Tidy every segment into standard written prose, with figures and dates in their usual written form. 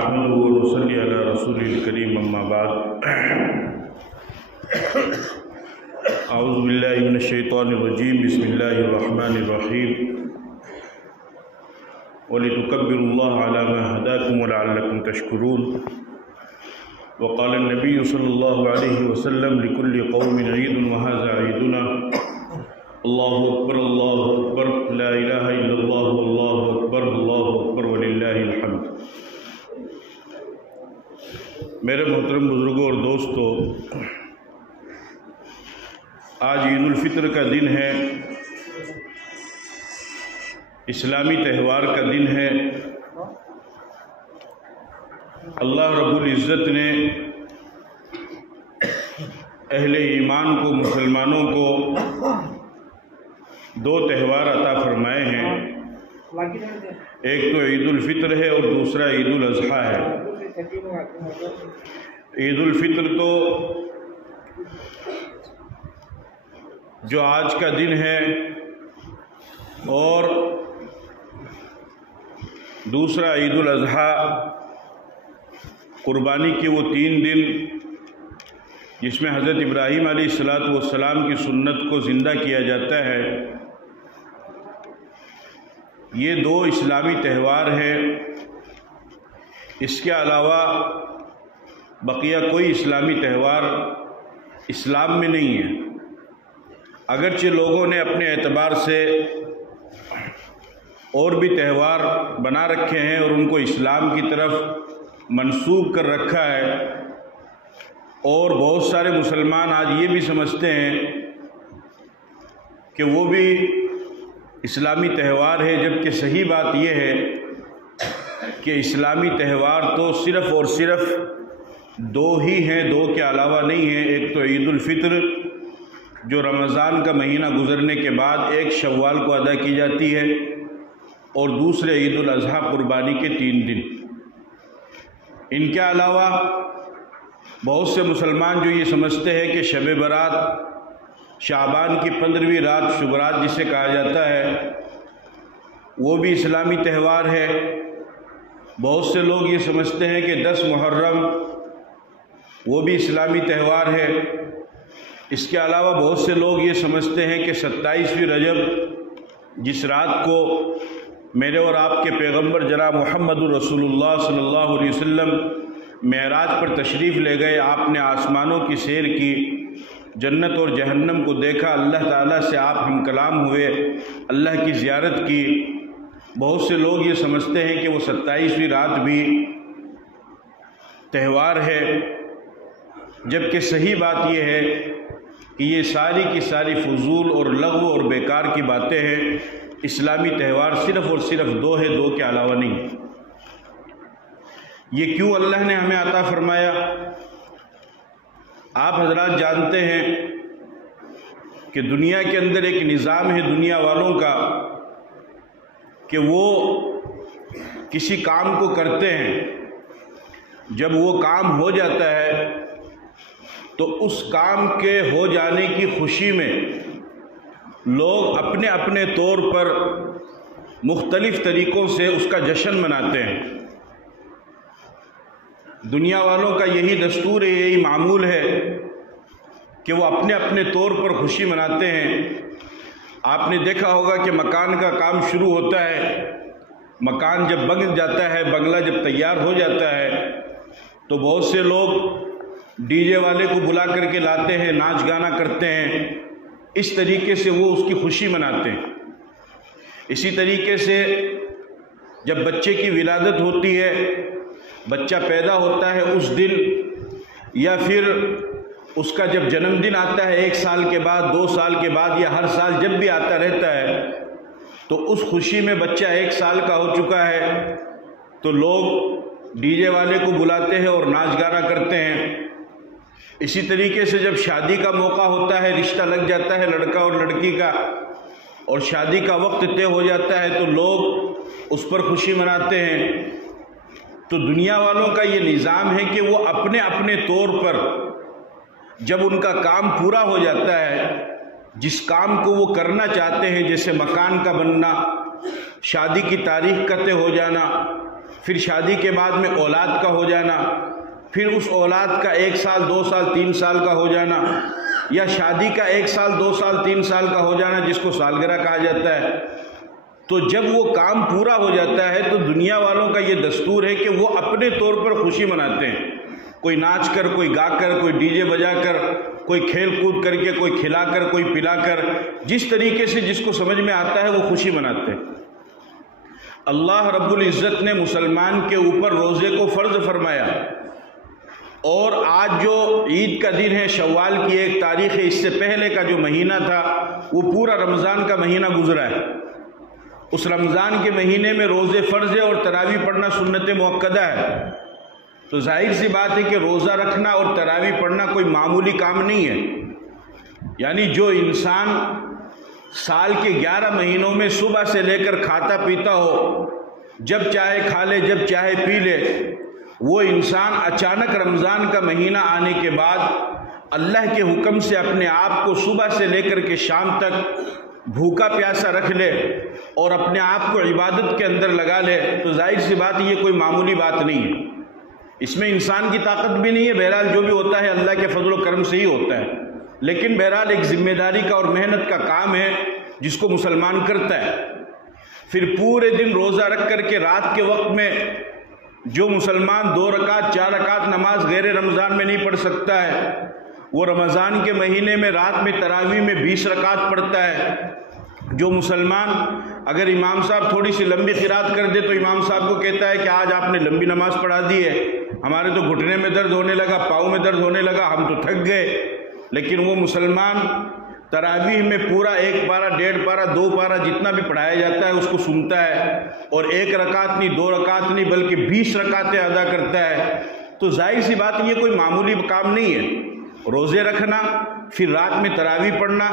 نحمده ونصلي على رسوله الكريم اما بعد اعوذ بالله من الشيطان الرجيم بسم الله الرحمن الرحيم ولتكبروا الله على ما هداكم ولعلكم تشكرون وقال النبي صلى الله عليه وسلم لكل قوم عيد وهذا عيدنا الله أكبر الله أكبر لا إله إلا الله والله أكبر ولله الحمد۔ میرے محترم بزرگوں اور دوستو، آج عید الفطر کا دن ہے، اسلامی تہوار کا دن ہے۔ اللہ رب العزت نے اہل ایمان کو، مسلمانوں کو دو تہوار عطا فرمائے ہیں، ایک تو عید الفطر ہے اور دوسرا عید الاضحیٰ ہے۔ عید الفطر تو جو آج کا دن ہے اور دوسرا عید الاضحیٰ قربانی کے وہ 3 دن جس میں حضرت ابراہیم علیہ السلام کی سنت کو زندہ کیا جاتا ہے، یہ 2 اسلامی تہوار ہیں۔ اس کے علاوہ بقیہ کوئی اسلامی تہوار اسلام میں نہیں ہے، اگرچہ لوگوں نے اپنے اعتبار سے اور بھی تہوار بنا رکھے ہیں اور ان کو اسلام کی طرف منسوب کر رکھا ہے، اور بہت سارے مسلمان آج یہ بھی سمجھتے ہیں کہ وہ بھی اسلامی تہوار ہے، جبکہ صحیح بات یہ ہے کہ اسلامی تہوار تو صرف اور صرف 2 ہی ہیں، 2 کے علاوہ نہیں ہیں۔ ایک تو عید الفطر جو رمضان کا مہینہ گزرنے کے بعد 1 شوال کو ادا کی جاتی ہے، اور دوسرے عید الاضحیٰ قربانی کے 3 دن۔ ان کے علاوہ بہت سے مسلمان جو یہ سمجھتے ہیں کہ شب برات، شعبان کی 15ویں رات، شب رات جسے کہا جاتا ہے، وہ بھی اسلامی تہوار ہے۔ بہت سے لوگ یہ سمجھتے ہیں کہ 10 محرم وہ بھی اسلامی تہوار ہے۔ اس کے علاوہ بہت سے لوگ یہ سمجھتے ہیں کہ 27ویں رجب، جس رات کو میرے اور آپ کے پیغمبر جناب محمد رسول اللہ صلی اللہ علیہ وسلم معراج پر تشریف لے گئے، آپ نے آسمانوں کی سیر کی، جنت اور جہنم کو دیکھا، اللہ تعالیٰ سے آپ ہم کلام ہوئے، اللہ کی زیارت کی۔ بہت سے لوگ یہ سمجھتے ہیں کہ وہ 27ویں رات بھی تہوار ہے، جبکہ صحیح بات یہ ہے کہ یہ ساری کی ساری فضول اور لغو اور بیکار کی باتیں ہیں۔ اسلامی تہوار صرف اور صرف 2 ہے، 2 کے علاوہ نہیں۔ یہ کیوں اللہ نے ہمیں عطا فرمایا؟ آپ حضرات جانتے ہیں کہ دنیا کے اندر ایک نظام ہے دنیا والوں کا کہ وہ کسی کام کو کرتے ہیں، جب وہ کام ہو جاتا ہے تو اس کام کے ہو جانے کی خوشی میں لوگ اپنے اپنے طور پر مختلف طریقوں سے اس کا جشن مناتے ہیں۔ دنیا والوں کا یہی دستور ہے، یہی معمول ہے کہ وہ اپنے اپنے طور پر خوشی مناتے ہیں۔ آپ نے دیکھا ہوگا کہ مکان کا کام شروع ہوتا ہے، مکان جب بن جاتا ہے، بنگلہ جب تیار ہو جاتا ہے تو بہت سے لوگ ڈی جے والے کو بلا کر کے لاتے ہیں، ناچ گانا کرتے ہیں، اس طریقے سے وہ اس کی خوشی مناتے ہیں۔ اسی طریقے سے جب بچے کی ولادت ہوتی ہے، بچہ پیدا ہوتا ہے اس دن، یا پھر اس کا جب جنم دن آتا ہے 1 سال کے بعد، 2 سال کے بعد، یا ہر سال جب بھی آتا رہتا ہے، تو اس خوشی میں بچہ 1 سال کا ہو چکا ہے تو لوگ ڈی جے والے کو بلاتے ہیں اور ناچ گانا کرتے ہیں۔ اسی طریقے سے جب شادی کا موقع ہوتا ہے، رشتہ لگ جاتا ہے لڑکا اور لڑکی کا، اور شادی کا وقت طے ہو جاتا ہے تو لوگ اس پر خوشی مناتے ہیں۔ تو دنیا والوں کا یہ نظام ہے کہ وہ اپنے اپنے طور پر جب ان کا کام پورا ہو جاتا ہے، جس کام کو وہ کرنا چاہتے ہیں، جیسے مکان کا بننا، شادی کی تاریخ کا طے ہو جانا، پھر شادی کے بعد میں اولاد کا ہو جانا، پھر اس اولاد کا 1 سال 2 سال 3 سال کا ہو جانا، یا شادی کا 1 سال 2 سال 3 سال کا ہو جانا جس کو سالگرہ کہا جاتا ہے۔ تو جب وہ کام پورا ہو جاتا ہے تو دنیا والوں کا یہ دستور ہے کہ وہ اپنے طور پر خوشی مناتے ہیں، کوئی ناچ کر، کوئی گا کر، کوئی ڈی جے بجا کر، کوئی کھیل کود کر کے، کوئی کھلا کر، کوئی پلا کر، جس طریقے سے جس کو سمجھ میں آتا ہے وہ خوشی مناتے ہیں۔ اللہ رب العزت نے مسلمان کے اوپر روزے کو فرض فرمایا، اور آج جو عید کا دن ہے، شوال کی 1 تاریخ ہے، اس سے پہلے کا جو مہینہ تھا وہ پورا رمضان کا مہینہ گزرا ہے۔ اس رمضان کے مہینے میں روزے فرض ہے اور تراویح پڑھنا سنت مؤکدہ ہے۔ تو ظاہر سی بات ہے کہ روزہ رکھنا اور تراویح پڑھنا کوئی معمولی کام نہیں ہے۔ یعنی جو انسان سال کے 11 مہینوں میں صبح سے لے کر کھاتا پیتا ہو، جب چاہے کھا لے جب چاہے پی لے، وہ انسان اچانک رمضان کا مہینہ آنے کے بعد اللہ کے حکم سے اپنے آپ کو صبح سے لے کر کے شام تک بھوکا پیاسا رکھ لے اور اپنے آپ کو عبادت کے اندر لگا لے، تو ظاہر سی بات یہ کوئی معمولی بات نہیں ہے۔ اس میں انسان کی طاقت بھی نہیں ہے، بہرحال جو بھی ہوتا ہے اللہ کے فضل و کرم سے ہی ہوتا ہے، لیکن بہرحال ایک ذمہ داری کا اور محنت کا کام ہے جس کو مسلمان کرتا ہے۔ پھر پورے دن روزہ رکھ کر کے رات کے وقت میں جو مسلمان 2 رکعت 4 رکعت نماز غیر رمضان میں نہیں پڑھ سکتا ہے، وہ رمضان کے مہینے میں رات میں تراویح میں 20 رکعت پڑھتا ہے۔ جو مسلمان اگر امام صاحب تھوڑی سی لمبی قرات کر دے تو امام صاحب کو کہتا ہے کہ آج آپ نے لمبی نماز پڑھا دی ہے، ہمارے تو گھٹنے میں درد ہونے لگا، پاؤں میں درد ہونے لگا، ہم تو تھک گئے۔ لیکن وہ مسلمان تراویح میں پورا 1 پارہ 1.5 پارہ 2 پارہ جتنا بھی پڑھایا جاتا ہے اس کو سنتا ہے، اور 1 رکعت نہیں 2 رکعت نہیں بلکہ 20 رکعتیں ادا کرتا ہے۔ تو ظاہر سی بات یہ کوئی معمولی کام نہیں ہے۔ روزے رکھنا، پھر رات میں تراویح پڑھنا،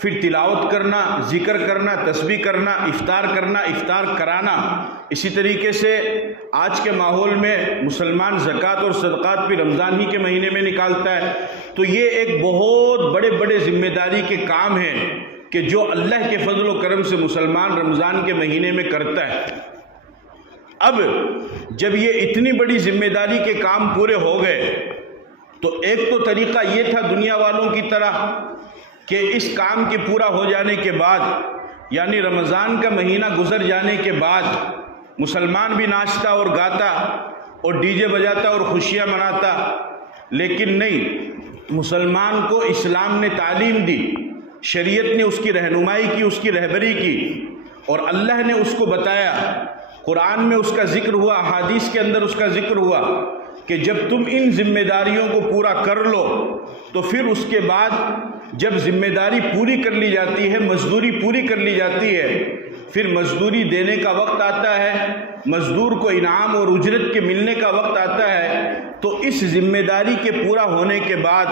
پھر تلاوت کرنا، ذکر کرنا، تسبیح کرنا، افطار کرنا، افطار کرانا۔ اسی طریقے سے آج کے ماحول میں مسلمان زکوٰۃ اور صدقات بھی رمضان ہی کے مہینے میں نکالتا ہے۔ تو یہ ایک بہت بڑے بڑے ذمہ داری کے کام ہیں کہ جو اللہ کے فضل و کرم سے مسلمان رمضان کے مہینے میں کرتا ہے۔ اب جب یہ اتنی بڑی ذمہ داری کے کام پورے ہو گئے تو ایک تو طریقہ یہ تھا دنیا والوں کی طرح کہ اس کام کے پورا ہو جانے کے بعد، یعنی رمضان کا مہینہ گزر جانے کے بعد، مسلمان بھی ناچتا اور گاتا اور ڈی جے بجاتا اور خوشیاں مناتا۔ لیکن نہیں، مسلمان کو اسلام نے تعلیم دی، شریعت نے اس کی رہنمائی کی، اس کی رہبری کی، اور اللہ نے اس کو بتایا، قرآن میں اس کا ذکر ہوا، احادیث کے اندر اس کا ذکر ہوا کہ جب تم ان ذمہ داریوں کو پورا کر لو تو پھر اس کے بعد جب ذمہ داری پوری کر لی جاتی ہے، مزدوری پوری کر لی جاتی ہے، پھر مزدوری دینے کا وقت آتا ہے، مزدور کو انعام اور اجرت کے ملنے کا وقت آتا ہے، تو اس ذمہ داری کے پورا ہونے کے بعد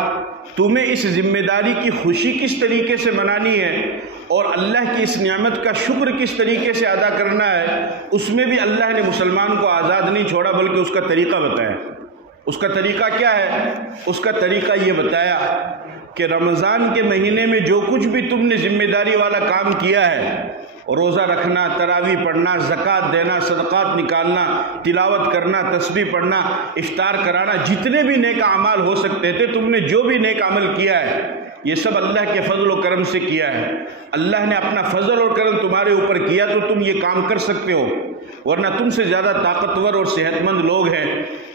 تمہیں اس ذمہ داری کی خوشی کس طریقے سے منانی ہے اور اللہ کی اس نعمت کا شکر کس طریقے سے ادا کرنا ہے، اس میں بھی اللہ نے مسلمان کو آزاد نہیں چھوڑا بلکہ اس کا طریقہ بتایا۔ اس کا طریقہ کیا ہے؟ اس کا طریقہ یہ بتایا کہ رمضان کے مہینے میں جو کچھ بھی تم نے ذمہ داری والا کام کیا ہے، روزہ رکھنا، تراویح پڑھنا، زکوٰۃ دینا، صدقات نکالنا، تلاوت کرنا، تسبیح پڑھنا، افطار کرانا، جتنے بھی نیک اعمال ہو سکتے تھے، تم نے جو بھی نیک عمل کیا ہے یہ سب اللہ کے فضل و کرم سے کیا ہے۔ اللہ نے اپنا فضل اور کرم تمہارے اوپر کیا تو تم یہ کام کر سکتے ہو، ورنہ تم سے زیادہ طاقتور اور صحت مند لوگ ہیں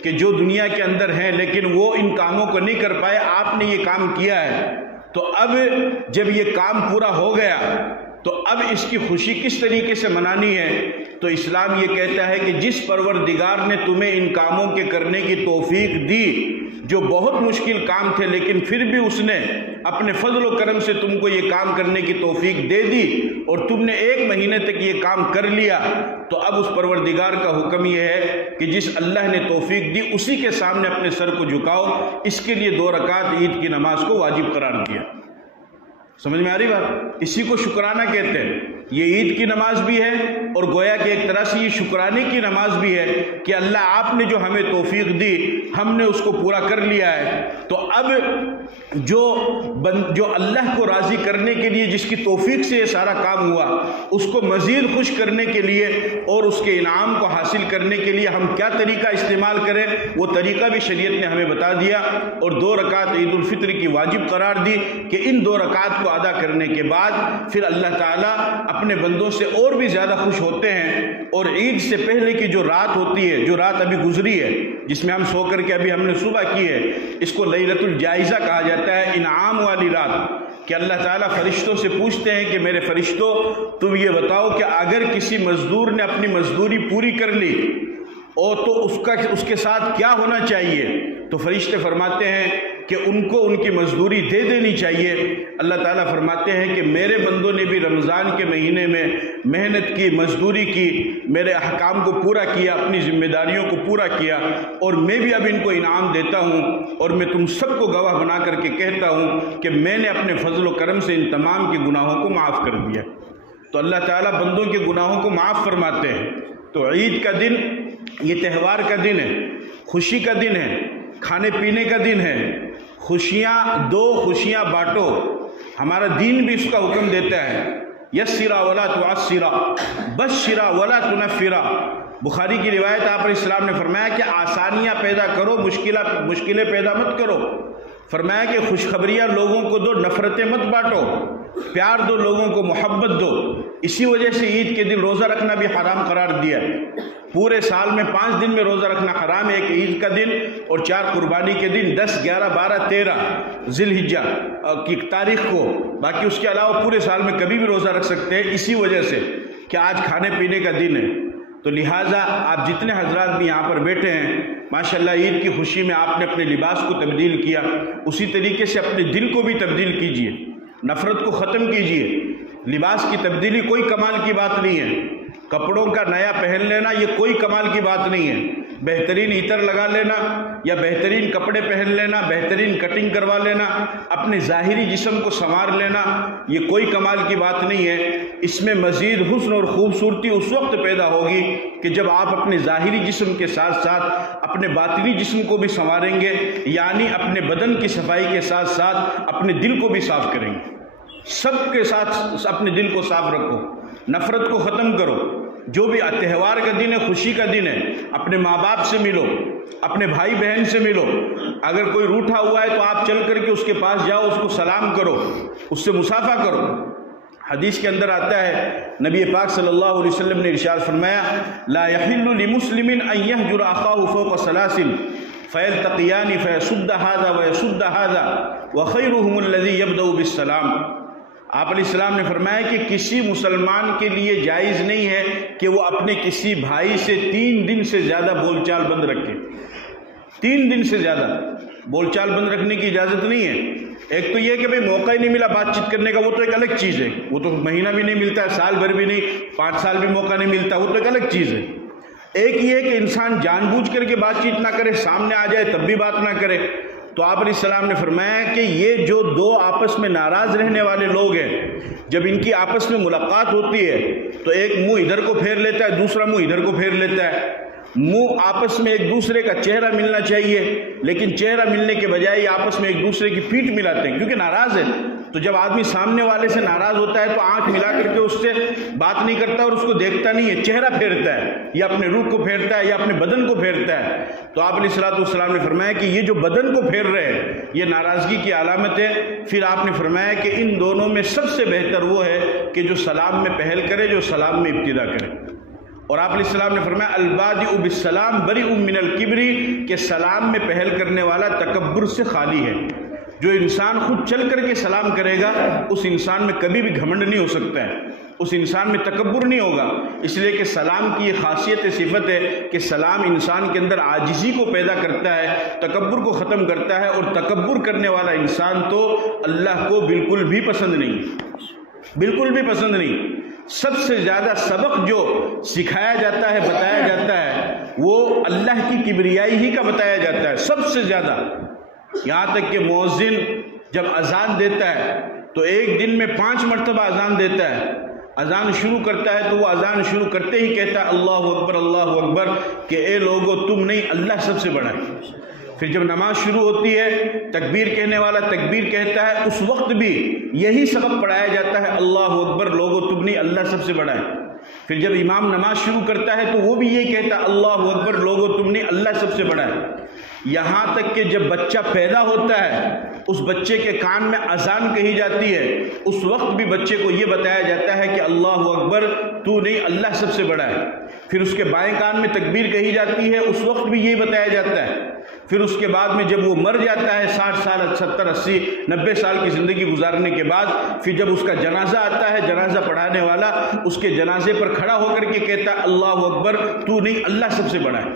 کہ جو دنیا کے اندر ہیں لیکن وہ ان کاموں کو نہیں کر پائے، آپ نے یہ کام کیا ہے۔ تو اب جب یہ کام پورا ہو گیا تو اب اس کی خوشی کس طریقے سے منانی ہے؟ تو اسلام یہ کہتا ہے کہ جس پروردگار نے تمہیں ان کاموں کے کرنے کی توفیق دی، جو بہت مشکل کام تھے لیکن پھر بھی اس نے اپنے فضل و کرم سے تم کو یہ کام کرنے کی توفیق دے دی اور تم نے 1 مہینے تک یہ کام کر لیا، تو اب اس پروردگار کا حکم یہ ہے کہ جس اللہ نے توفیق دی اسی کے سامنے اپنے سر کو جھکاؤ۔ اس کے لیے 2 رکعت عید کی نماز کو واجب قرار دیا۔ سمجھ میں آ رہی بات؟ اسی کو شکرانہ کہتے ہیں۔ یہ عید کی نماز بھی ہے اور گویا کہ ایک طرح سے یہ شکرانے کی نماز بھی ہے کہ اللہ آپ نے جو ہمیں توفیق دی ہم نے اس کو پورا کر لیا ہے، تو اب جو اللہ کو راضی کرنے کے لیے جس کی توفیق سے یہ سارا کام ہوا، اس کو مزید خوش کرنے کے لیے اور اس کے انعام کو حاصل کرنے کے لیے ہم کیا طریقہ استعمال کریں، وہ طریقہ بھی شریعت نے ہمیں بتا دیا اور 2 رکعت عید الفطر کی واجب قرار دی کہ ان 2 رکعت کو ادا کرنے کے بعد پھر اللہ تعالیٰ اپنے بندوں سے اور بھی زیادہ خوش ہوتے ہیں۔ اور عید سے پہلے کی جو رات ہوتی ہے، جو رات ابھی گزری ہے جس میں ہم سو کر کے ابھی ہم نے صبح کی ہے، اس کو لیلۃ الجائزہ کہا جاتا ہے، انعام والی رات، کہ اللہ تعالیٰ فرشتوں سے پوچھتے ہیں کہ میرے فرشتوں تم یہ بتاؤ کہ اگر کسی مزدور نے اپنی مزدوری پوری کر لی اور تو اس کے ساتھ کیا ہونا چاہیے؟ تو فرشتے فرماتے ہیں کہ ان کو ان کی مزدوری دے دینی چاہیے۔ اللہ تعالیٰ فرماتے ہیں کہ میرے بندوں نے بھی رمضان کے مہینے میں محنت کی، مزدوری کی، میرے احکام کو پورا کیا، اپنی ذمہ داریوں کو پورا کیا، اور میں بھی اب ان کو انعام دیتا ہوں اور میں تم سب کو گواہ بنا کر کے کہتا ہوں کہ میں نے اپنے فضل و کرم سے ان تمام کے گناہوں کو معاف کر دیا۔ تو اللہ تعالیٰ بندوں کے گناہوں کو معاف فرماتے ہیں۔ تو عید کا دن یہ تہوار کا دن ہے، خوشی کا دن ہے، کھانے پینے کا دن ہے، خوشیاں دو، خوشیاں بانٹو، ہمارا دین بھی اس کا حکم دیتا ہے، یسرا ولا تعسرا، بشرا ولا تنفرا۔ بخاری کی روایت آپ علیہ السلام نے فرمایا کہ آسانیاں پیدا کرو، مشکلیں پیدا مت کرو۔ فرمایا کہ خوشخبریاں لوگوں کو دو، نفرتیں مت بانٹو، پیار دو، لوگوں کو محبت دو۔ اسی وجہ سے عید کے دن روزہ رکھنا بھی حرام قرار دیا۔ پورے سال میں 5 دن میں روزہ رکھنا حرام ہے، ایک عید کا دن اور 4 قربانی کے دن، 10، 11، 12، 13 ذی الحجہ کی تاریخ کو۔ باقی اس کے علاوہ پورے سال میں کبھی بھی روزہ رکھ سکتے ہیں، اسی وجہ سے کہ آج کھانے پینے کا دن ہے۔ تو لہٰذا آپ جتنے حضرات بھی یہاں پر بیٹھے ہیں، ماشاءاللہ عید کی خوشی میں آپ نے اپنے لباس کو تبدیل کیا، اسی طریقے سے اپنے دل کو بھی تبدیل کیجئے، نفرت کو ختم کیجئے۔ لباس کی تبدیلی کوئی کمال کی بات نہیں ہے، کپڑوں کا نیا پہن لینا یہ کوئی کمال کی بات نہیں ہے، بہترین عطر لگا لینا یا بہترین کپڑے پہن لینا، بہترین کٹنگ کروا لینا، اپنے ظاہری جسم کو سنوار لینا یہ کوئی کمال کی بات نہیں ہے۔ اس میں مزید حسن اور خوبصورتی اس وقت پیدا ہوگی کہ جب آپ اپنے ظاہری جسم کے ساتھ ساتھ اپنے باطنی جسم کو بھی سنواریں گے، یعنی اپنے بدن کی صفائی کے ساتھ ساتھ اپنے دل کو بھی صاف کریں گے۔ سب کے ساتھ اپنے دل کو صاف رکھو، نفرت کو ختم کرو۔ جو بھی تہوار کا دن ہے، خوشی کا دن ہے، اپنے ماں باپ سے ملو، اپنے بھائی بہن سے ملو۔ اگر کوئی روٹھا ہوا ہے تو آپ چل کر کے اس کے پاس جاؤ، اس کو سلام کرو، اس سے مصافحہ کرو۔ حدیث کے اندر آتا ہے، نبی پاک صلی اللہ علیہ وسلم نے ارشاد فرمایا، لا يحل لمسلم ان يهجر اخاه فوق 3 فيلتقيان فيصد هذا ويصد هذا وخيرهم الذي يبدأ بالسلام۔ آپ علیہ السلام نے فرمایا کہ کسی مسلمان کے لیے جائز نہیں ہے کہ وہ اپنے کسی بھائی سے 3 دن سے زیادہ بول چال بند رکھے۔ 3 دن سے زیادہ بول چال بند رکھنے کی اجازت نہیں ہے۔ ایک تو یہ کہ بھئی موقع ہی نہیں ملا بات چیت کرنے کا، وہ تو ایک الگ چیز ہے، وہ تو مہینہ بھی نہیں ملتا ہے، سال بھر بھی نہیں، 5 سال بھی موقع نہیں ملتا، وہ تو ایک الگ چیز ہے۔ ایک یہ ہے کہ انسان جان بوجھ کر کے بات چیت نہ کرے، سامنے آ جائے تب بھی بات نہ کرے۔ تو آپ علیہ السلام نے فرمایا کہ یہ جو 2 آپس میں ناراض رہنے والے لوگ ہیں، جب ان کی آپس میں ملاقات ہوتی ہے تو ایک منہ ادھر کو پھیر لیتا ہے، دوسرا منہ ادھر کو پھیر لیتا ہے۔ منہ آپس میں ایک دوسرے کا چہرہ ملنا چاہیے، لیکن چہرہ ملنے کے بجائے آپس میں ایک دوسرے کی پیٹھ ملاتے ہیں کیونکہ ناراض ہے۔ تو جب آدمی سامنے والے سے ناراض ہوتا ہے تو آنکھ ملا کر کے اس سے بات نہیں کرتا اور اس کو دیکھتا نہیں ہے، چہرہ پھیرتا ہے، یا اپنے روح کو پھیرتا ہے یا اپنے بدن کو پھیرتا ہے۔ تو آپ علیہ السلام نے فرمایا کہ یہ جو بدن کو پھیر رہے ہیں یہ ناراضگی کی علامت ہے۔ پھر آپ نے فرمایا کہ ان دونوں میں سب سے بہتر وہ ہے کہ جو سلام میں پہل کرے، جو سلام میں ابتدا کرے۔ اور آپ علیہ السلام نے فرمایا البادئ بالسلام بریء من الکبر، کہ سلام میں پہل کرنے والا تکبر سے خالی ہے۔ جو انسان خود چل کر کے سلام کرے گا اس انسان میں کبھی بھی گھمنڈ نہیں ہو سکتا ہے، اس انسان میں تکبر نہیں ہوگا، اس لیے کہ سلام کی یہ خاصیت صفت ہے کہ سلام انسان کے اندر عاجزی کو پیدا کرتا ہے، تکبر کو ختم کرتا ہے، اور تکبر کرنے والا انسان تو اللہ کو بالکل بھی پسند نہیں، بالکل بھی پسند نہیں۔ سب سے زیادہ سبق جو سکھایا جاتا ہے، بتایا جاتا ہے، وہ اللہ کی کبریائی ہی کا بتایا جاتا ہے سب سے زیادہ۔ یہاں تک کہ مؤذن جب اذان دیتا ہے تو ایک دن میں 5 مرتبہ اذان دیتا ہے، اذان شروع کرتا ہے تو وہ اذان شروع کرتے ہی کہتا ہے اللہ اکبر کہ اے لوگو تم نہیں، اللہ سب سے بڑا ہے۔ پھر جب نماز شروع ہوتی ہے تکبیر کہنے والا تکبیر کہتا ہے، اس وقت بھی یہی سبق پڑھایا جاتا ہے، اللہ اکبر لوگو تم نہیں، اللہ سب سے بڑا ہے۔ پھر جب امام نماز شروع کرتا ہے تو وہ بھی یہی کہتا ہے، اللہ اکبر لوگو تم نہیں، اللہ سب سے بڑا ہے۔ یہاں تک کہ جب بچہ پیدا ہوتا ہے اس بچے کے کان میں اذان کہی جاتی ہے، اس وقت بھی بچے کو یہ بتایا جاتا ہے کہ اللہ اکبر تو نہیں، اللہ سب سے بڑا ہے۔ پھر اس کے بائیں کان میں تکبیر کہی جاتی ہے، اس وقت بھی یہی بتایا جاتا ہے۔ پھر اس کے بعد میں جب وہ مر جاتا ہے 60 سال 70 80 90 سال کی زندگی گزارنے کے بعد، پھر جب اس کا جنازہ آتا ہے، جنازہ پڑھانے والا اس کے جنازے پر کھڑا ہو کر کے کہتا ہے، اللہ اکبر تو نہیں، اللہ سب سے بڑا ہے۔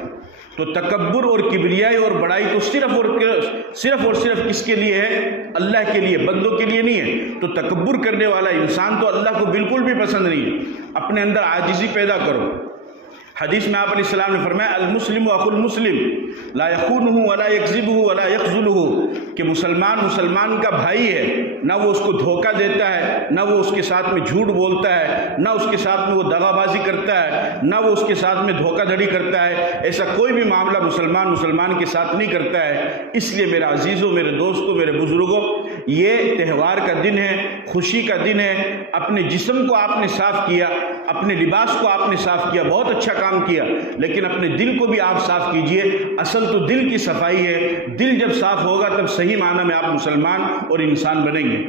تو تکبر اور کبریائی اور بڑائی تو صرف اور صرف کس کے لیے ہے؟ اللہ کے لیے، بندوں کے لیے نہیں ہے۔ تو تکبر کرنے والا انسان تو اللہ کو بالکل بھی پسند نہیں ہے۔ اپنے اندر عاجزی پیدا کرو۔ حدیث میں آپ علیہ السلام نے فرمایا، المسلم اخو المسلم لا یخونہ ولا یکذبہ ولا یخذلہ، کہ مسلمان کا بھائی ہے، نہ وہ اس کو دھوکہ دیتا ہے، نہ وہ اس کے ساتھ میں جھوٹ بولتا ہے، نہ اس کے ساتھ میں وہ دغا بازی کرتا ہے، نہ وہ اس کے ساتھ میں دھوکہ دھڑی کرتا ہے۔ ایسا کوئی بھی معاملہ مسلمان کے ساتھ نہیں کرتا ہے۔ اس لیے میرے عزیزوں، میرے دوستوں، میرے بزرگوں، یہ تہوار کا دن ہے، خوشی کا دن ہے۔ اپنے جسم کو آپ نے صاف کیا، اپنے لباس کو آپ نے صاف کیا، بہت اچھا کام کیا، لیکن اپنے دل کو بھی آپ صاف کیجئے۔ اصل تو دل کی صفائی ہے۔ دل جب صاف ہوگا تب صحیح معنی میں آپ مسلمان اور انسان بنیں گے۔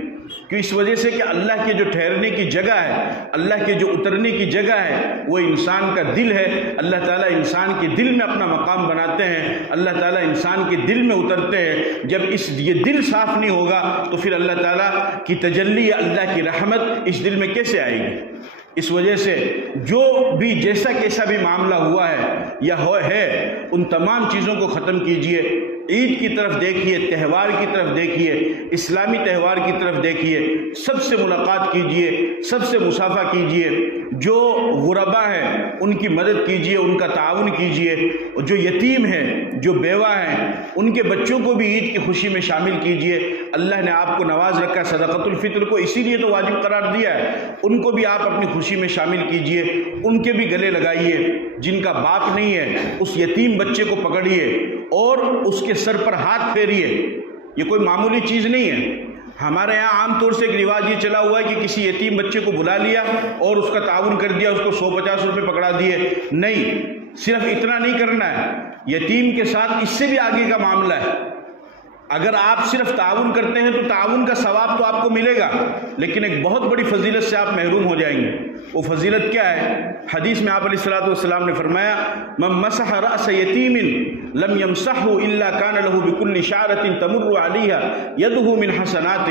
کہ اس وجہ سے کہ اللہ کے جو ٹھہرنے کی جگہ ہے، اللہ کے جو اترنے کی جگہ ہے، وہ انسان کا دل ہے۔ اللہ تعالیٰ انسان کے دل میں اپنا مقام بناتے ہیں، اللہ تعالیٰ انسان کے دل میں اترتے ہیں۔ جب یہ دل صاف نہیں ہوگا تو پھر اللہ تعالیٰ کی تجلی یا اللہ کی رحمت اس دل میں کیسے آئے گی؟ اس وجہ سے جو بھی جیسا کیسا بھی معاملہ ہوا ہے یا ہے، ان تمام چیزوں کو ختم کیجئے۔ عید کی طرف دیکھیے، تہوار کی طرف دیکھیے، اسلامی تہوار کی طرف دیکھیے، سب سے ملاقات کیجئے، سب سے مصافحہ کیجئے۔ جو غربا ہیں ان کی مدد کیجئے، ان کا تعاون کیجئے۔ جو یتیم ہیں، جو بیوہ ہیں، ان کے بچوں کو بھی عید کی خوشی میں شامل کیجئے۔ اللہ نے آپ کو نواز رکھا، صدقۃ الفطر کو اسی لیے تو واجب قرار دیا ہے، ان کو بھی آپ اپنی خوشی میں شامل کیجئے، ان کے بھی گلے لگائیے۔ جن کا باپ نہیں ہے اس یتیم بچے کو پکڑیے اور اس کے سر پر ہاتھ پھیریے۔ یہ کوئی معمولی چیز نہیں ہے۔ ہمارے یہاں عام طور سے ایک رواج یہ چلا ہوا ہے کہ کسی یتیم بچے کو بلا لیا اور اس کا تعاون کر دیا، اس کو 150 روپے پکڑا دیے۔ نہیں، صرف اتنا نہیں کرنا ہے، یتیم کے ساتھ اس سے بھی آگے کا معاملہ ہے۔ اگر آپ صرف تعاون کرتے ہیں تو تعاون کا ثواب تو آپ کو ملے گا، لیکن ایک بہت بڑی فضیلت سے آپ محروم ہو جائیں گے۔ وہ فضیلت کیا ہے؟ حدیث میں آپ علیہ الصلوۃ والسلام نے فرمایا، من مسح رأس یتیم لم یمسحہ الا کان لہ بکل شعرۃ تمر علیہا یدہ من حسنات۔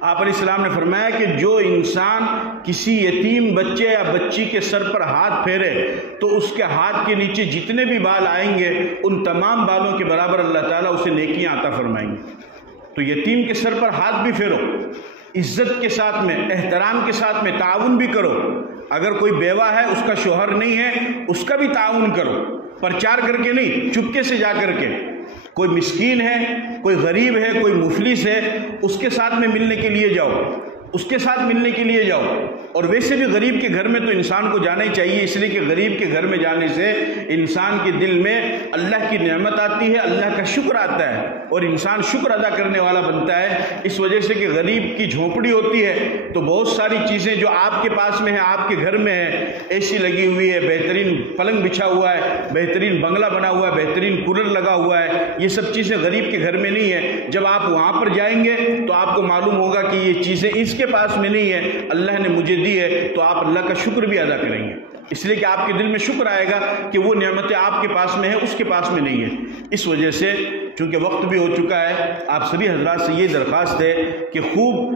آپ علیہ السلام نے فرمایا کہ جو انسان کسی یتیم بچے یا بچی کے سر پر ہاتھ پھیرے تو اس کے ہاتھ کے نیچے جتنے بھی بال آئیں گے ان تمام بالوں کے برابر اللہ تعالیٰ اسے نیکیاں عطا فرمائیں گے۔ تو یتیم کے سر پر ہاتھ بھی پھیرو، عزت کے ساتھ میں، احترام کے ساتھ میں تعاون بھی کرو۔ اگر کوئی بیوہ ہے، اس کا شوہر نہیں ہے، اس کا بھی تعاون کرو، پرچار کر کے نہیں، چپکے سے جا کر کے۔ کوئی مسکین ہے، کوئی غریب ہے، کوئی مفلس ہے، اس کے ساتھ میں ملنے کے لیے جاؤ، اس کے ساتھ ملنے کے لیے جاؤ۔ اور ویسے بھی غریب کے گھر میں تو انسان کو جانا ہی چاہیے، اس لیے کہ غریب کے گھر میں جانے سے انسان کے دل میں اللہ کی نعمت آتی ہے، اللہ کا شکر آتا ہے اور انسان شکر ادا کرنے والا بنتا ہے۔ اس وجہ سے کہ غریب کی جھونپڑی ہوتی ہے تو بہت ساری چیزیں جو آپ کے پاس میں ہیں، آپ کے گھر میں ہیں، اے سی لگی ہوئی ہے، بہترین پلنگ بچھا ہوا ہے، بہترین بنگلہ بنا ہوا ہے، بہترین کولر لگا ہوا ہے، یہ سب چیزیں غریب کے گھر میں نہیں ہیں۔ جب آپ وہاں پر جائیں گے تو آپ کو معلوم ہوگا کہ یہ چیزیں اس کے پاس میں نہیں ہے، اللہ نے مجھے دی ہے، تو آپ اللہ کا شکر بھی ادا کریں گے، اس لیے کہ آپ کے دل میں شکر آئے گا کہ وہ نعمتیں آپ کے پاس میں ہیں، اس کے پاس میں نہیں ہیں۔ اس وجہ سے چونکہ وقت بھی ہو چکا ہے، آپ سبھی حضرات سے یہ درخواست ہے کہ خوب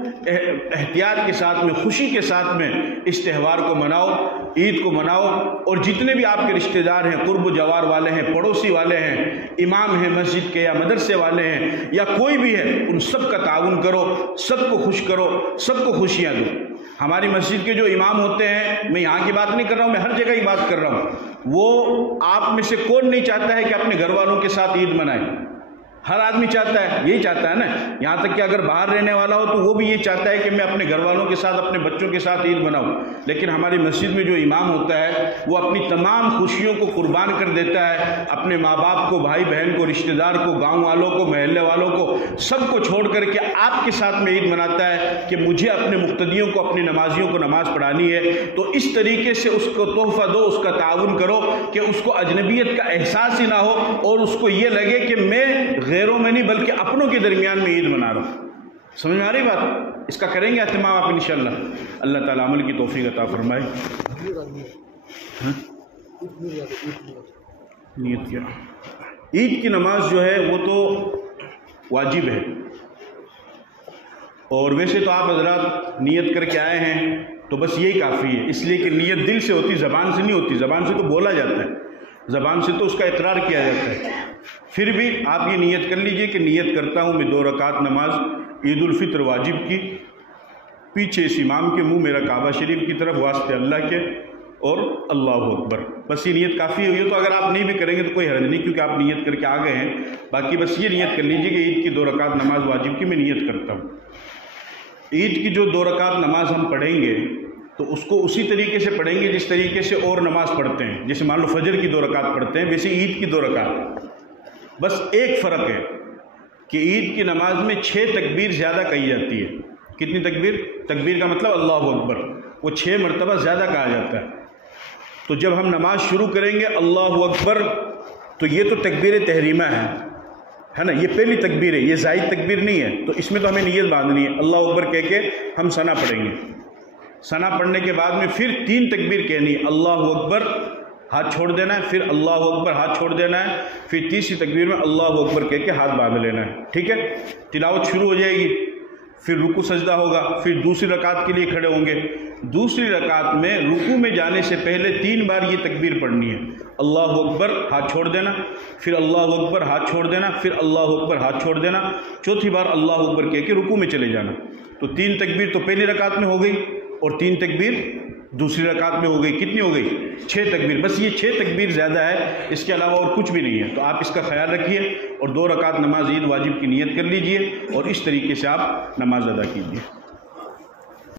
احتیاط کے ساتھ میں، خوشی کے ساتھ میں اس تہوار کو مناؤ، عید کو مناؤ، اور جتنے بھی آپ کے رشتہ دار ہیں، قرب و جوار والے ہیں، پڑوسی والے ہیں، امام ہیں مسجد کے یا مدرسے والے ہیں یا کوئی بھی ہے، ان سب کا تعاون کرو، سب کو خوش کرو، سب کو خوشیاں دو۔ ہماری مسجد کے جو امام ہوتے ہیں، میں یہاں کی بات نہیں کر رہا ہوں، میں ہر جگہ کی بات کر رہا ہوں، وہ آپ میں سے کون نہیں چاہتا ہے کہ اپنے گھر والوں کے ساتھ عید منائے؟ ہر آدمی چاہتا ہے، یہی چاہتا ہے نا، یہاں تک کہ اگر باہر رہنے والا ہو تو وہ بھی یہ چاہتا ہے کہ میں اپنے گھر والوں کے ساتھ، اپنے بچوں کے ساتھ عید مناؤں۔ لیکن ہماری مسجد میں جو امام ہوتا ہے وہ اپنی تمام خوشیوں کو قربان کر دیتا ہے، اپنے ماں باپ کو، بھائی بہن کو، رشتہ دار کو، گاؤں والوں کو، محلے والوں کو، سب کو چھوڑ کر کے آپ کے ساتھ میں عید مناتا ہے کہ مجھے اپنے مقتدیوں کو، اپنی نمازیوں کو نماز پڑھانی ہے۔ تو اس طریقے سے اس کو تحفہ دو، اس کا تعاون کرو کہ اس کو اجنبیت کا احساس ہی نہ ہو اور اس کو یہ لگے کہ میں غیروں میں نہیں بلکہ اپنوں کے درمیان میں عید منا رہا ہوں۔ سمجھ میں آ رہی بات؟ اس کا کریں گے اہتمام آپ انشاءاللہ۔ اللہ تعالیٰ عمل کی توفیق عطا فرمائے۔ نیت کیا؟ عید کی نماز جو ہے وہ تو واجب ہے، اور ویسے تو آپ حضرات نیت کر کے آئے ہیں تو بس یہی کافی ہے، اس لیے کہ نیت دل سے ہوتی، زبان سے نہیں ہوتی۔ زبان سے تو بولا جاتا ہے، زبان سے تو اس کا اقرار کیا جاتا ہے۔ پھر بھی آپ یہ نیت کر لیجئے کہ نیت کرتا ہوں میں 2 رکعت نماز عید الفطر واجب کی، پیچھے اس امام کے منہ میرا کعبہ شریف کی طرف، واسطے اللہ کے، اور اللہ اکبر۔ بس یہ نیت کافی ہوئی ہے۔ تو اگر آپ نہیں بھی کریں گے تو کوئی حرج نہیں، کیونکہ آپ نیت کر کے آ گئے ہیں۔ باقی بس یہ نیت کر لیجئے کہ عید کی 2 رکعت نماز واجب کی میں نیت کرتا ہوں۔ عید کی جو 2 رکعت نماز ہم پڑھیں گے تو اس کو اسی طریقے سے پڑھیں گے جس طریقے سے اور نماز پڑھتے ہیں۔ جیسے مان لو فجر کی 2 رکعت پڑھتے ہیں، ویسے عید کی 2 رکعت۔ بس ایک فرق ہے کہ عید کی نماز میں 6 تکبیر زیادہ کہی جاتی ہے۔ کتنی تکبیر؟ تکبیر کا مطلب اللہ اکبر، وہ 6 مرتبہ زیادہ کہا جاتا ہے۔ تو جب ہم نماز شروع کریں گے اللہ اکبر، تو یہ تو تکبیر تحریمہ ہے نا، یہ پہلی تکبیر ہے، یہ زائد تکبیر نہیں ہے۔ تو اس میں تو ہمیں نیت باندھنی ہے، اللہ اکبر کہہ کے ہم ثنا پڑھیں گے۔ ثنا پڑھنے کے بعد میں پھر 3 تکبیر کہنی ہے، اللہ اکبر، ہاتھ چھوڑ دینا ہے، پھر اللہ اکبر، ہاتھ چھوڑ دینا ہے، پھر تیسری تکبیر میں اللہ اکبر کہہ کے ہاتھ باندھ لینا ہے۔ ٹھیک ہے، تلاوت شروع ہو جائے گی، پھر رکوع سجدہ ہوگا، پھر دوسری رکعت کے لیے کھڑے ہوں گے۔ دوسری رکعت میں رکوع میں جانے سے پہلے 3 بار یہ تکبیر پڑھنی ہے، اللہ اکبر، ہاتھ چھوڑ دینا، پھر اللہ اکبر، ہاتھ چھوڑ دینا، پھر اللہ اکبر، ہاتھ چھوڑ دینا، چوتھی بار اللہ اکبر کہہ کے رکوع میں چلے جانا۔ تو 3 تکبیر تو پہلی رکعت میں ہو گئی اور 3 تکبیر دوسری رکعت میں ہو گئی۔ کتنی ہو گئی؟ 6 تکبیر۔ بس یہ 6 تکبیر زیادہ ہے، اس کے علاوہ اور کچھ بھی نہیں ہے۔ تو آپ اس کا خیال رکھیے اور 2 رکعت نماز عید واجب کی نیت کر لیجئے اور اس طریقے سے آپ نماز ادا کیجئے۔